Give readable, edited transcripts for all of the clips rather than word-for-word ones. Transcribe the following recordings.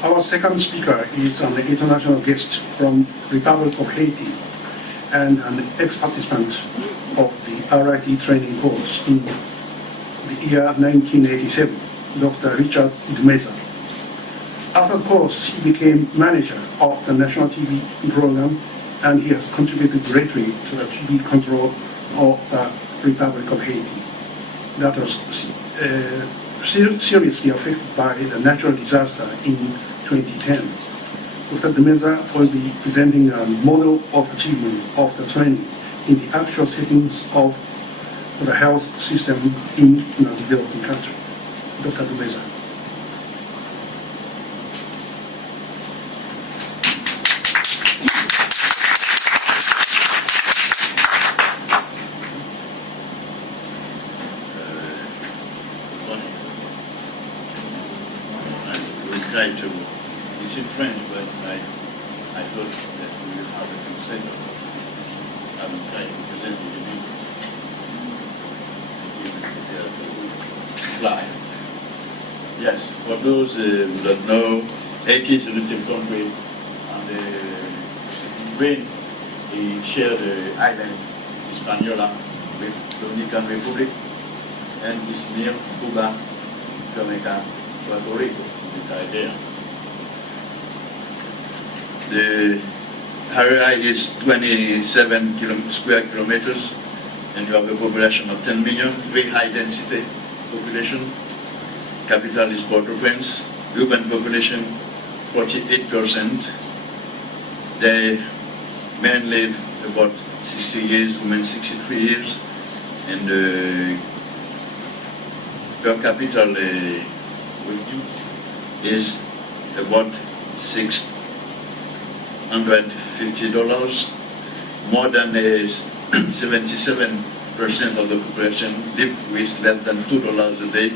Our second speaker is an international guest from Republic of Haiti and an ex-participant of the RIT training course in the year 1987, Dr. Richard Dumeza. After the course, he became manager of the national TV program, and he has contributed greatly to the TV control of the Republic of Haiti that was seriously affected by the natural disaster in 2010. Dr. Dumeza will be presenting a model of achievement of the training in the actual settings of the health system in a developing country. Dr. Dumeza. Try to, it's in French, but I thought that we will have a translator. I will try to present it in English. Fly. Yes, for those who don't know, Haiti is a little country, and in brain, he shared the island Hispaniola with Dominican Republic, and is near Cuba, Jamaica, Puerto Rico. The area is 27 square kilometers, and you have a population of 10 million, very high density population. Capital is Port-au-Prince. Urban population 48%. The men live about 60 years, women 63 years, and per capita is about $650. More than 77% of the population live with less than $2 a day.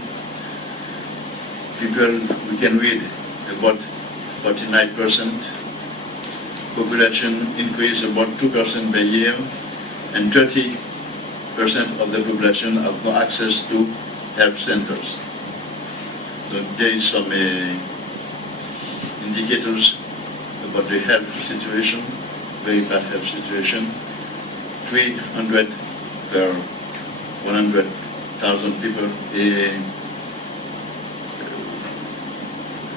People, we can read about 49%. Population increase about 2% per year, and 30% of the population have no access to health centers. So there is some indicators about the health situation, very bad health situation. 300 per 100,000 people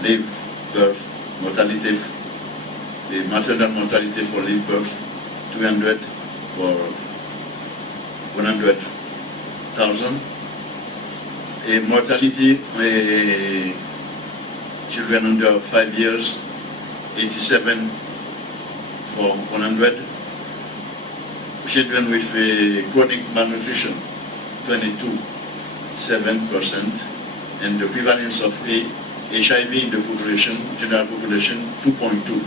live birth mortality. The maternal mortality for live birth 200 for 100,000. Mortality, children under 5 years, 87 for 100. Children with chronic malnutrition, 22.7%. And the prevalence of HIV in the population, general population, 2.2.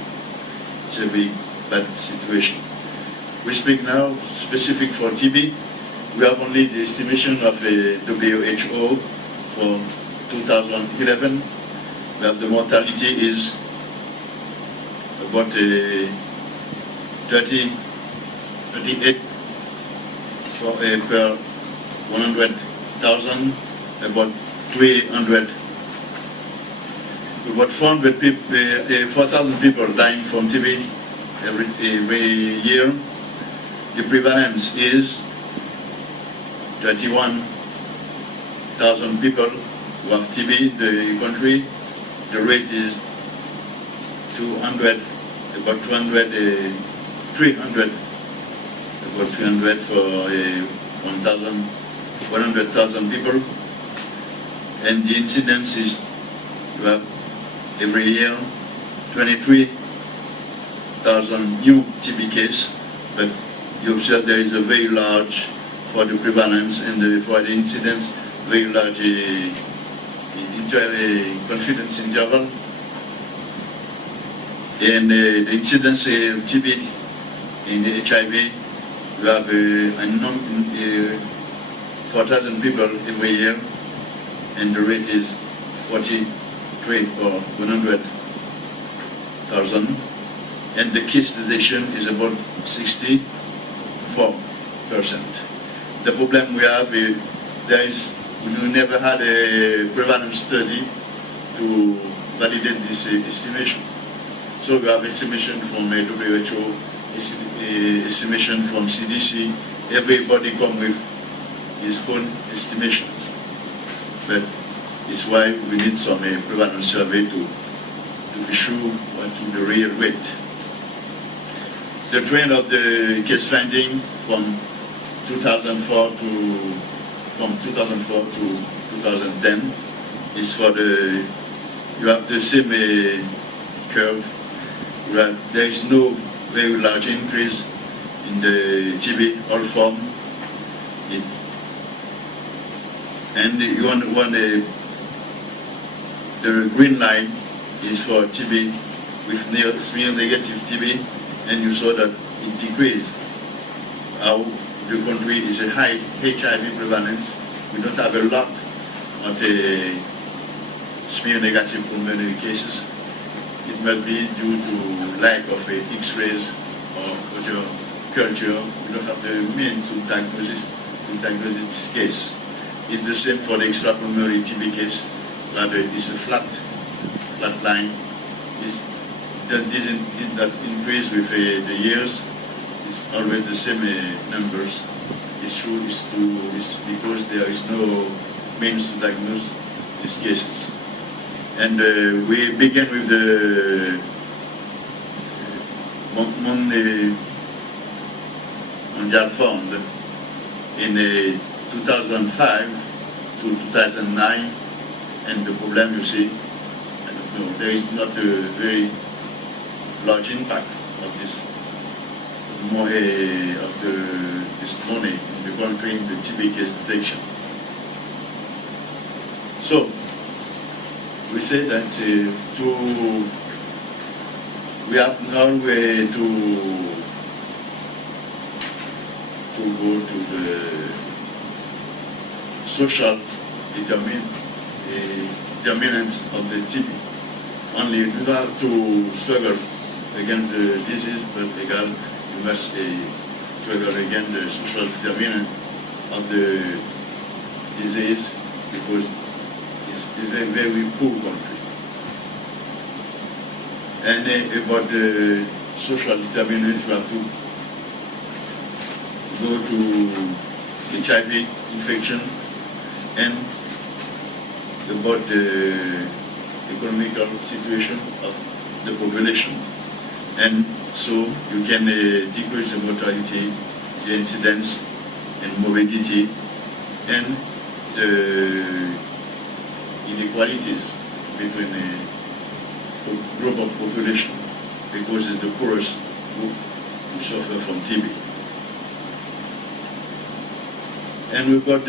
It's a very bad situation. We speak now specific for TB. We have only the estimation of WHO for 2011. We have the mortality is about 38 for, per 100,000, about 300, about 400 people, 4,000 people dying from TB every year. The prevalence is 31,000 people who have TB in the country. The rate is 200, about 200, 300, about 300 for 100,000 people. And the incidence is, you have every year 23,000 new TB cases, but you observe there is a very large for the prevalence and for the incidence, very large confidence interval. And the incidence of TB in the HIV, you have 4,000 people every year, and the rate is 43 or 100,000. And the case detection is about 64%. The problem we have is we never had a prevalence study to validate this estimation. So we have estimation from WHO, estimation from CDC. Everybody come with his own estimations. But it's why we need some prevalence survey to be sure what's the real rate. The trend of the case finding from 2004 to 2010 is for the, you have the same curve. There is no very large increase in the TB all form. And you want the green line is for TB with smear negative TB, and you saw that it decreased. How the country is a high HIV prevalence. We don't have a lot of the smear negative pulmonary cases. It might be due to lack of X-rays or culture. We don't have the means to diagnose this case. It's the same for the extrapulmonary TB case, that it's a flat line. That did not increase with the years. It's always the same numbers. It's true. It's because there is no means to diagnose these cases. And we began with the Mondial Fund in 2005 to 2009, and the problem, you see, I don't know, there is not a very large impact of this money in the country in the TB case detection. So we say that we have now to go to the social determinants of the TB. Only you don't have to struggle against the disease, but you must struggle against the social determinant of the disease, because it's a very, very poor country. And about the social determinants, we have to go to HIV infection and about the economical situation of the population. And so you can decrease the mortality, the incidence and morbidity, and the inequalities between a group of population, because it's the poorest group who suffer from TB. And we've got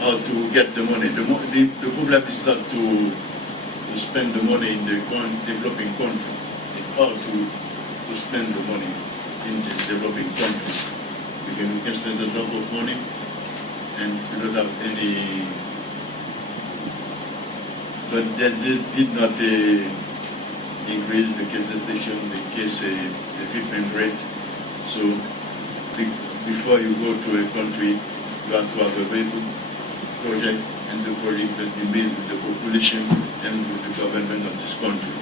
how to get the money. The problem is not to spend the money in the developing country. It's how to spend the money in the developing country. You can spend a lot of money and you don't have any. But that did not increase the case detection, the treatment rate. So before you go to a country, you have to have a very good project, and the project that we made with the population and with the government of this country.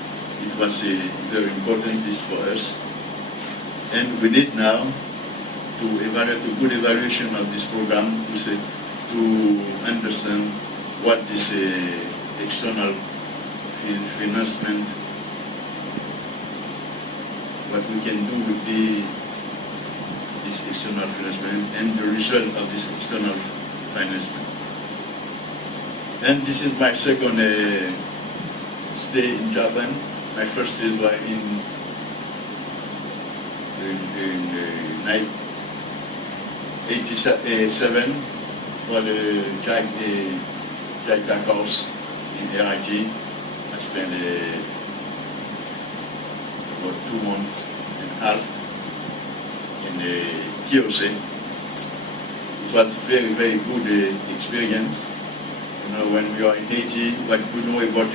It was a very important list for us. And we need now to evaluate a good evaluation of this program to understand what this external financement, what we can do with this external financement and the result of this external financement. And this is my second stay in Japan. My first stay was in 1987 for the JICA course in AIT. I spent about 2 months and a half in Kyoto. It was a very, very good experience. You know, when we are in Haiti, what we know about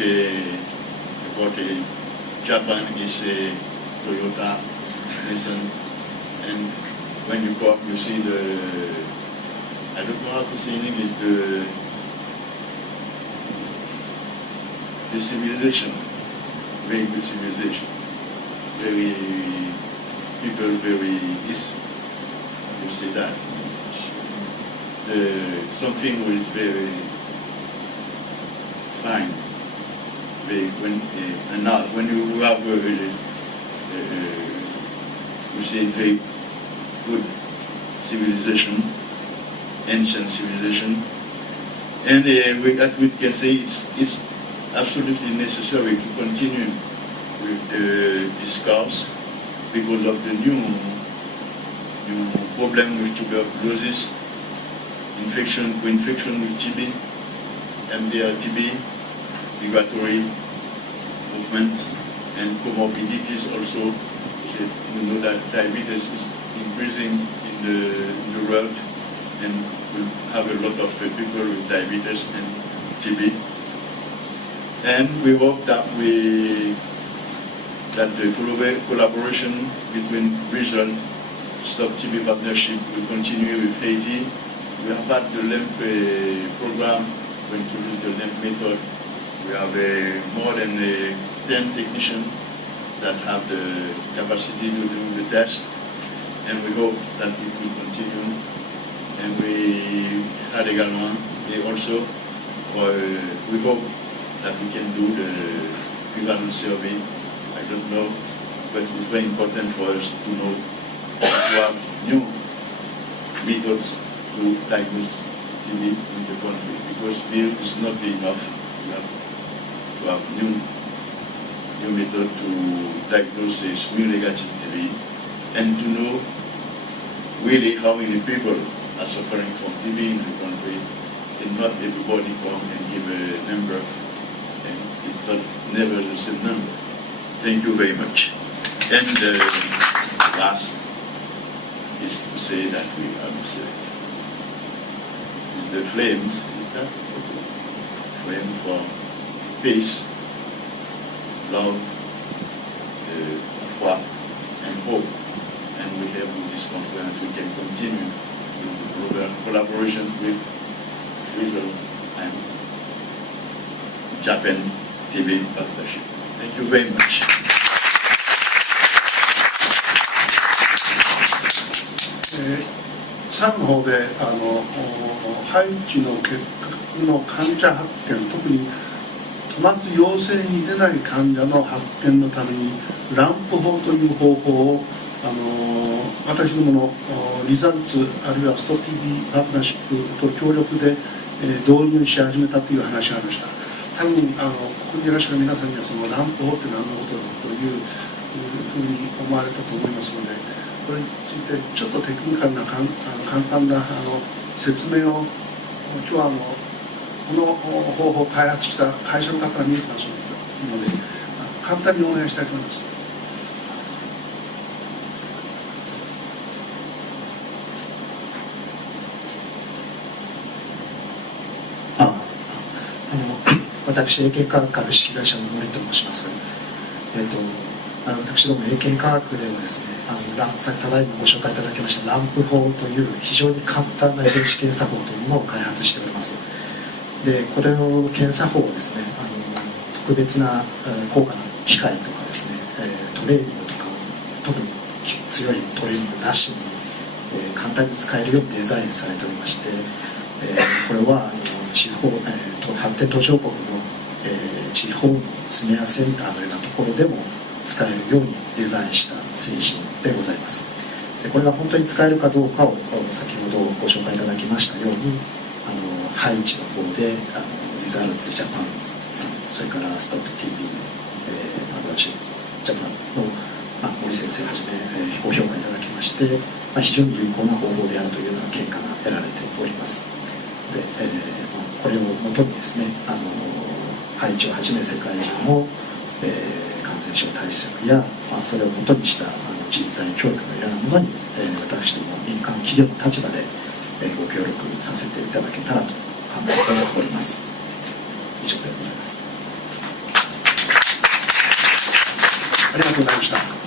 Japan is Toyota, Nissan, and when you come, you see I don't know how to say in English, the civilization, very good civilization, very people, very is you say that something was very fine. When you have we say very good civilization, ancient civilization, and we can say it's absolutely necessary to continue with the discourse because of the new problem with tuberculosis, infection with TB, MDR-TB, migratory movement, and comorbidities also. You know that diabetes is increasing in the world, and we have a lot of people with diabetes and TB. And we hope that the collaboration between RESULT, Stop TB Partnership will continue with Haiti. We have had the LEMP program, going to use the LEMP method. We have more than 10 technicians that have the capacity to do the test, and we hope that it will continue. And we had également, also, we hope that we can do the prevalence survey. I don't know, but it's very important for us to know to have new methods to diagnose TB in the country, because pill is not enough. We have to have new method to diagnose a SMIR-negative TB and to know really how many people are suffering from TB in the country, and not everybody come and give a number, and it's not never the same number. Thank you very much. And last is to say that we have said is the flames, is that flame for peace, love, foi, and hope. And we have with this conference, we can continue with the collaboration with RESULT and Japan TB Partnership. Thank you very much. サンの方でハイチの患者発見、特に飛沫陽性に出ない患者の発見のためにランプ法という方法を私どものリザルツあるいはスト TB パートナーシップと協力で導入し始めたという話がありました。多分ここにいらっしゃる皆さんにはそのランプ法って何のことだというふうに思われたと思いますので、これについてちょっとテクニカルな簡単な説明を今日はこの方法を開発した会社の方が見えてますので簡単にお願いしたいと思います。私、英検科学株式会社の森と申します。私ども英検科学ではですね、ただいまご紹介いただきましたランプ法という非常に簡単な遺伝子検査法というものを開発しております。で、これの検査法をですね、特別な高価な機械とかですね、トレーニングとか特に強いトレーニングなしに、簡単に使えるようにデザインされておりまして、これは地方、発展途上国の、地方のスメアセンターのようなところでも使えるようにデザインした製品でございます。で、これが本当に使えるかどうかを先ほどご紹介いただきましたようにハイチの方でリザルツジャパンさん、それからストップ TV、ジャパンの、森先生はじめ、ご評価いただきまして、非常に有効な方法であるというような見解が得られております。で、これをもとにですね、ハイチをはじめ世界中の、感染症対策や、それをもとにした人材教育のようなものに、私ども民間企業の立場で、ご協力させていただけたらと考えております。以上でございます。ありがとうございました。